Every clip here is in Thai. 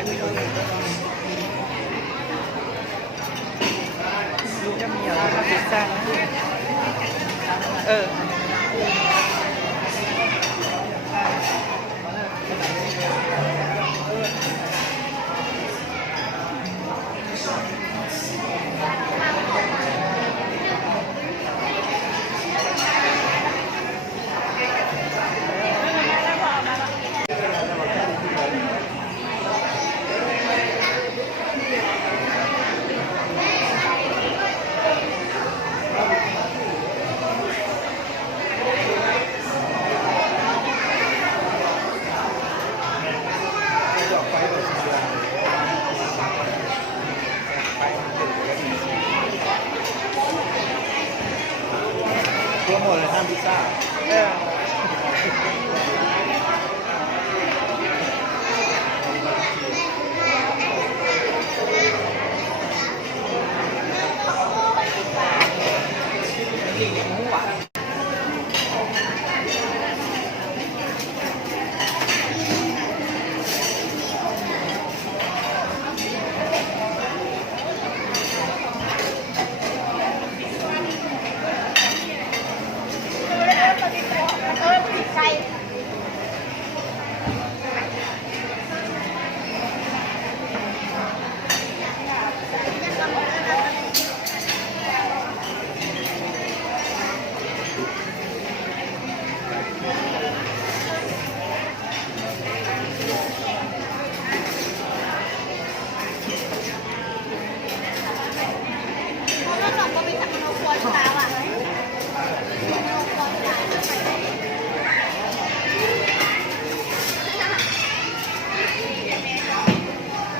จะมีอะไรมาพิซซ่าเออทั่วหมดเลยทำพิซซ่าเออ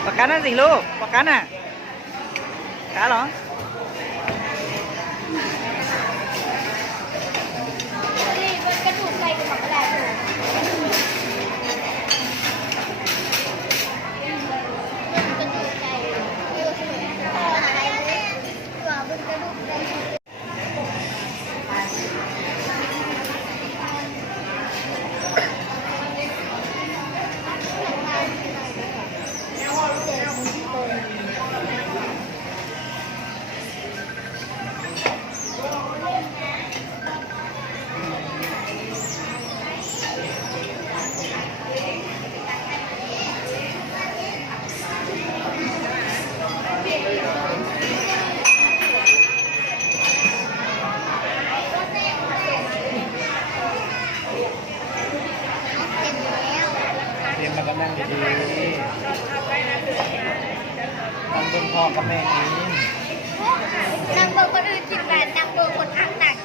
ปากกานั่นสิลูกปากกาน่ะกาเหรอกระดูกใส่กระเพาะอะไรกระดูกใส่อะไรตัวบนกระดูกใส่เรียนมาก็นั่งดีๆนั่งบนพ่อกับแม่นี้นั่งเบอร์คนอื่นกินแบบนั่งเบอร์คนข้างหนัก